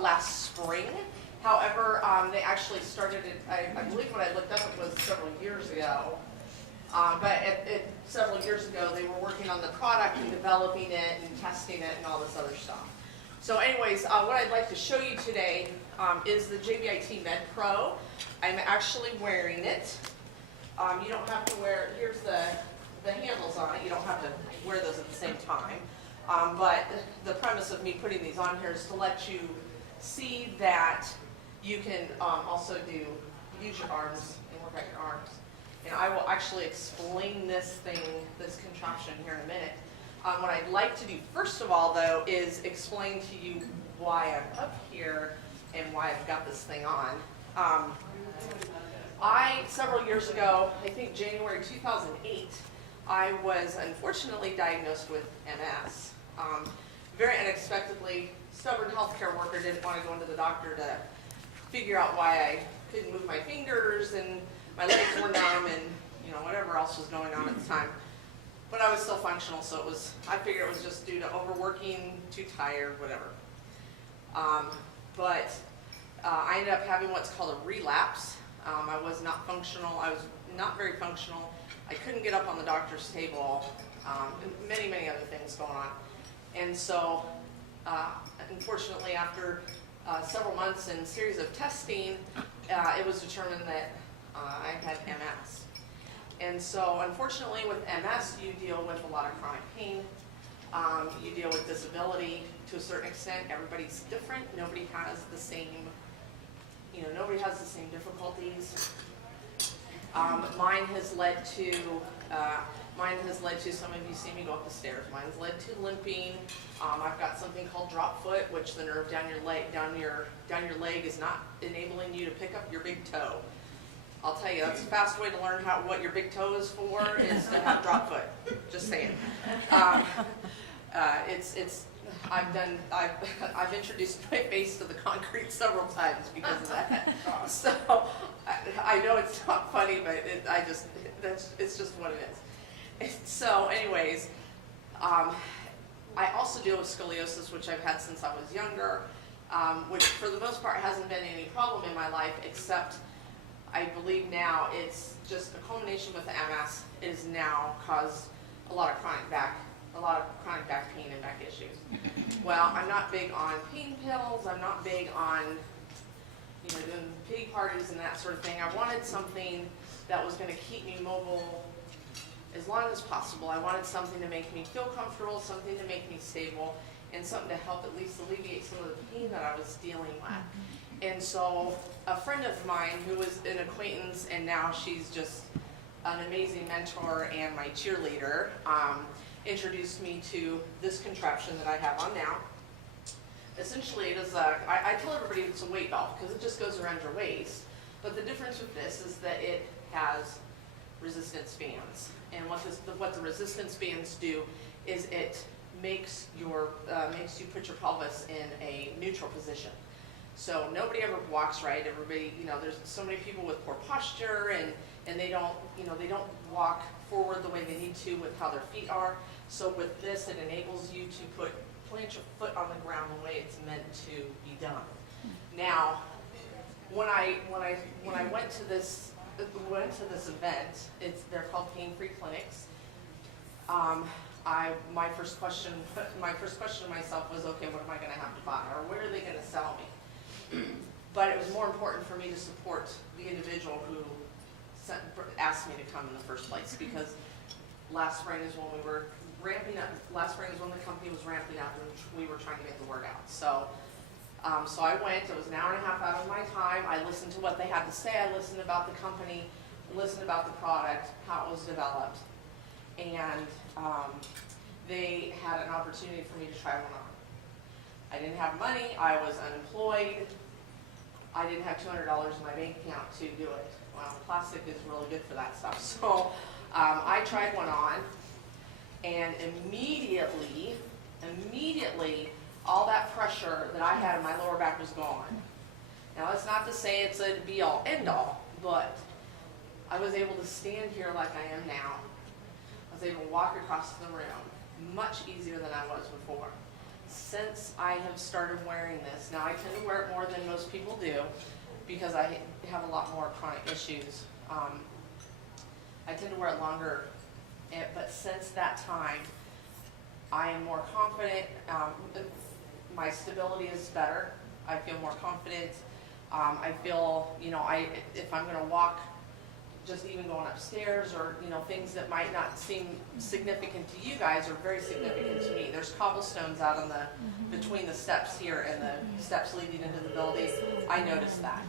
last spring. However, they actually started it, I believe when I looked up it was several years ago. But several years ago, they were working on the product and developing it and testing it and all this other stuff. So anyways, what I'd like to show you today is the JBIT Med Pro. I'm actually wearing it. You don't have to wear, here's the handles on it. You don't have to wear those at the same time. But the premise of me putting these on here is to let you see that you can also use your arms and work out your arms. And I will actually explain this contraption here in a minute. What I'd like to do first of all, though, is explain to you why I'm up here and why I've got this thing on. Several years ago, I think January 2008, I was unfortunately diagnosed with MS. Very unexpectedly, stubborn healthcare worker didn't want to go into the doctor to figure out why I couldn't move my fingers and my legs were numb and whatever else was going on at the time. But I was still functional, so I figured it was just due to overworking, too tired, whatever. But I ended up having what's called a relapse. I was not functional. I was not very functional. I couldn't get up on the doctor's table, and many, many other things going on. And so, unfortunately, after several months and series of testing, it was determined that I had MS. And so, unfortunately, with MS, you deal with a lot of chronic pain. You deal with disability to a certain extent. Everybody's different. Nobody has the same, nobody has the same difficulties. Mine has led to some of you see me go up the stairs. Mine's led to limping. I've got something called drop foot, which the nerve down your leg is not enabling you to pick up your big toe. I'll tell you, that's a fast way to learn what your big toe is for, is to have drop foot. Just saying. I've introduced my face to the concrete several times because of that. So I know it's not funny, but it's just what it is. So anyways, I also deal with scoliosis, which I've had since I was younger, which for the most part hasn't been any problem in my life, except I believe now it's just a culmination with the MS is now caused a lot of chronic back pain and back issues. Well, I'm not big on pain pills. I'm not big on doing pity parties and that sort of thing. I wanted something that was going to keep me mobile as long as possible. I wanted something to make me feel comfortable, something to make me stable, and something to help at least alleviate some of the pain that I was dealing with. And so a friend of mine who was an acquaintance, and now she's just an amazing mentor and my cheerleader, introduced me to this contraption that I have on now. Essentially, it is I tell everybody it's a weight belt because it just goes around your waist. But the difference with this is that it has resistance bands. And what the resistance bands do is it makes you put your pelvis in a neutral position. So nobody ever walks right. Everybody, there's so many people with poor posture and they don't walk forward the way they need to with how their feet are. So with this, it enables you to plant your foot on the ground the way it's meant to be done. Now, when I went to this event, they're called pain-free clinics. My first question to myself was, okay, what am I going to have to buy, or where are they going to sell me? But it was more important for me to support the individual who asked me to come in the first place, because last spring is when we were ramping up. Last spring is when the company was ramping up and we were trying to get the word out. So I went. It was an hour and a half out of my time. I listened to what they had to say. I listened about the company, listened about the product, how it was developed, and they had an opportunity for me to try one on. I didn't have money. I was unemployed. I didn't have $200 in my bank account to do it. Well, plastic is really good for that stuff. So I tried one on, and immediately, all that pressure that I had in my lower back was gone. Now, that's not to say it's a be-all, end-all, but I was able to stand here like I am now. I was able to walk across the room much easier than I was before. since I have started wearing this, now I tend to wear it more than most people do because I have a lot more chronic issues. I tend to wear it longer, but since that time, I am more confident. My stability is better. I feel more confident. I feel, if I'm going to walk, just even going upstairs, or things that might not seem significant to you guys are very significant to me. There's cobblestones out on between the steps here and the steps leading into the building. I noticed that.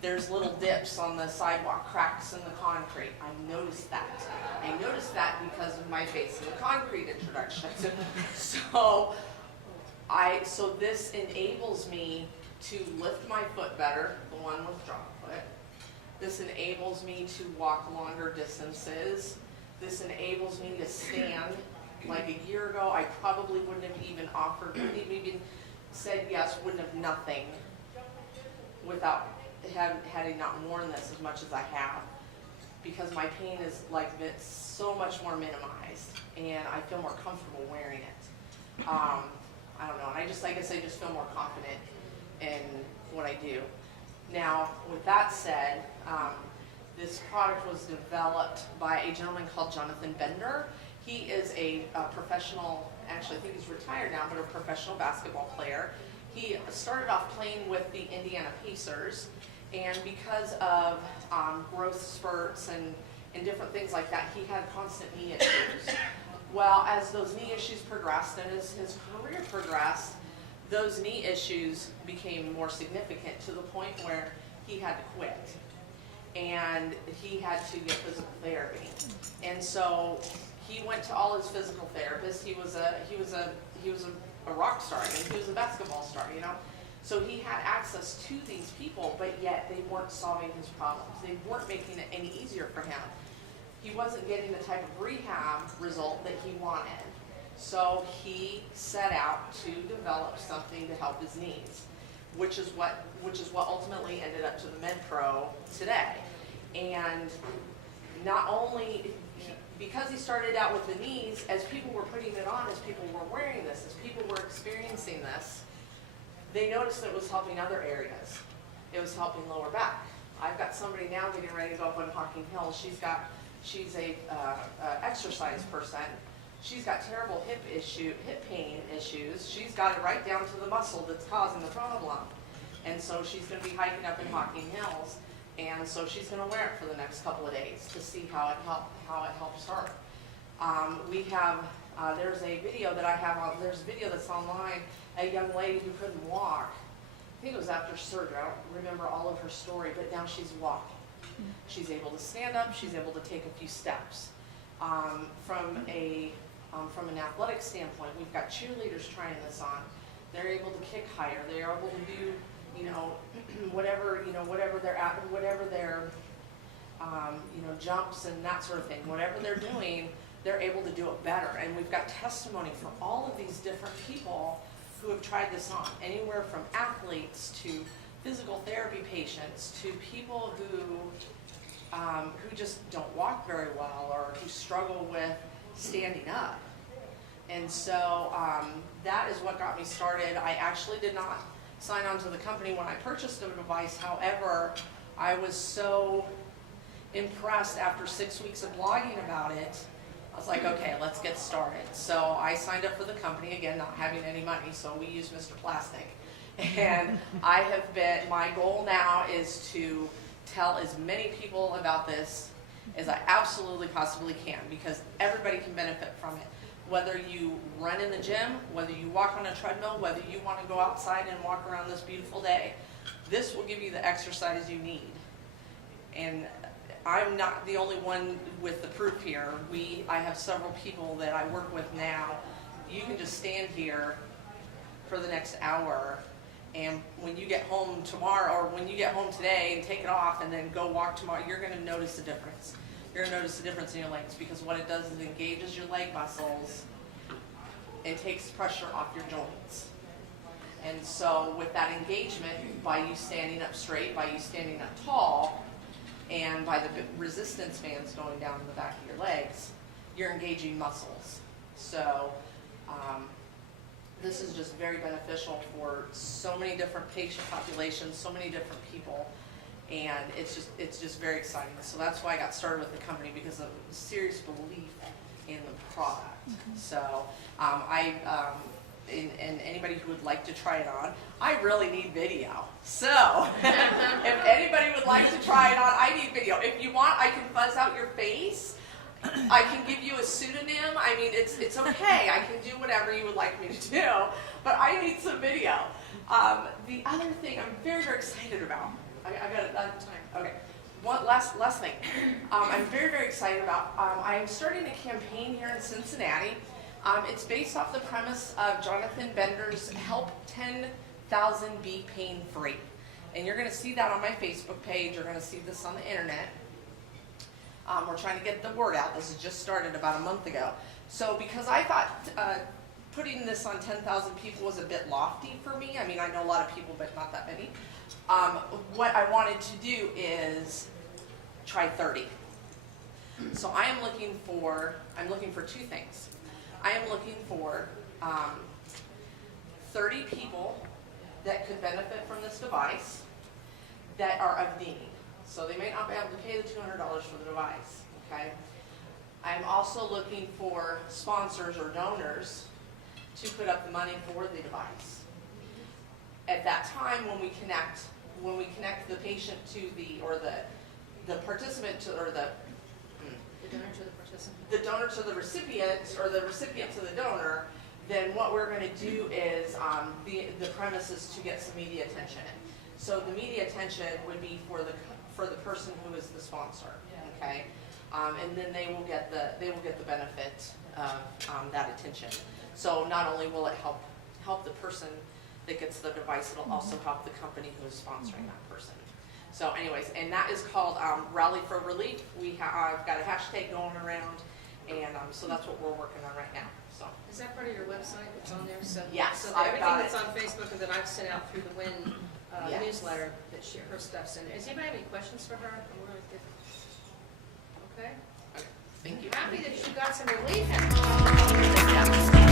There's little dips on the sidewalk, cracks in the concrete. I noticed that. I noticed that because of my face in the concrete introduction. So this enables me to lift my foot better, the one with drop foot. This enables me to walk longer distances. This enables me to stand. Like a year ago, I probably wouldn't have even said yes, wouldn't have nothing without had I not worn this as much as I have, because my pain is so much more minimized, and I feel more comfortable wearing it. I don't know, and I guess I just feel more confident in what I do. Now, with that said, this product was developed by a gentleman called Jonathan Bender. He is a professional, actually I think he's retired now, but a professional basketball player. He started off playing with the Indiana Pacers, and because of growth spurts and different things like that, he had constant knee issues. Well, as those knee issues progressed and as his career progressed, those knee issues became more significant to the point where he had to quit. And he had to get physical therapy. And so he went to all his physical therapists. He was a rock star. I mean, he was a basketball star, So he had access to these people, but yet they weren't solving his problems. They weren't making it any easier for him. He wasn't getting the type of rehab result that he wanted. So he set out to develop something to help his knees, which is what ultimately ended up to the MedPro today. And not only, because he started out with the knees, as people were putting it on, as people were wearing this, as people were experiencing this, they noticed that it was helping other areas. It was helping lower back. I've got somebody now getting ready to go up on Hocking Hills. She's a exercise person. She's got terrible hip pain issues. She's got it right down to the muscle that's causing the problem. And so she's going to be hiking up in Hocking Hills, and so she's going to wear it for the next couple of days to see how it helps her. There's a video that I have on. There's a video that's online. A young lady who couldn't walk. I think it was after surgery. I don't remember all of her story, but now she's walking. She's able to stand up. She's able to take a few steps. From an athletic standpoint, we've got cheerleaders trying this on. They're able to kick higher. They're able to do, whatever their, jumps and that sort of thing. Whatever they're doing, they're able to do it better. And we've got testimony from all of these different people who have tried this on. Anywhere from athletes to physical therapy patients to people who just don't walk very well or who struggle with standing up. And so that is what got me started. I actually did not sign on to the company when I purchased the device. However, I was so impressed after 6 weeks of blogging about it. I was like, okay, let's get started. So I signed up for the company, again, not having any money, so we use Mr. Plastic. And my goal now is to tell as many people about this as I absolutely possibly can, because everybody can benefit from it. Whether you run in the gym, whether you walk on a treadmill, whether you want to go outside and walk around this beautiful day, this will give you the exercise you need. And I'm not the only one with the proof here. I have several people that I work with now. You can just stand here for the next hour, and when you get home tomorrow, or when you get home today and take it off and then go walk tomorrow, you're going to notice a difference. You're going to notice a difference in your legs, because what it does is it engages your leg muscles. It takes pressure off your joints. And so with that engagement, by you standing up straight, by you standing up tall, and by the resistance bands going down the back of your legs, you're engaging muscles. So this is just very beneficial for so many different patient populations, so many different people, and it's just very exciting. So that's why I got started with the company, because of serious belief in the product. So and anybody who would like to try it on, I really need video. So if anybody would like to try it on, I need video. If you want, I can fuzz out your face. I can give you a pseudonym. I mean, it's okay. I can do whatever you would like me to do, but I need some video. The other thing I'm very, very excited about, I got time. Okay. One last thing. I'm very, very excited about. I'm starting a campaign here in Cincinnati. It's based off the premise of Jonathan Bender's Help 10,000 Be Pain Free. And you're going to see that on my Facebook page. You're going to see this on the internet. We're trying to get the word out. This has just started about a month ago. So because I thought putting this on 10,000 people was a bit lofty for me. I mean, I know a lot of people, but not that many. What I wanted to do is try 30. So I'm looking for two things. I am looking for 30 people that could benefit from this device that are of need. So they may not be able to pay the $200 for the device, okay? I'm also looking for sponsors or donors to put up the money for the device. At that time, when we connect the patient to or the participant to, or the donor to the participant, the donor to the recipient, or the recipient to the donor, then what we're going to do is the premise is to get some media attention. So the media attention would be for the person who is the sponsor, okay, and then they will get the benefit of that attention. So not only will it help the person that gets the device, it'll also help the company who is sponsoring that person. So anyways, and that is called Rally for Relief. I've got a hashtag going around, and so that's what we're working on right now. So is that part of your website that's on there? So yes, so I've everything got that's it. on Facebook and that I've sent out through the WIN Yes. newsletter, that her stuff's in there. Does anybody have any questions for her? I'm really good. Okay. Okay. Thank you. Happy that you got some relief. Yeah.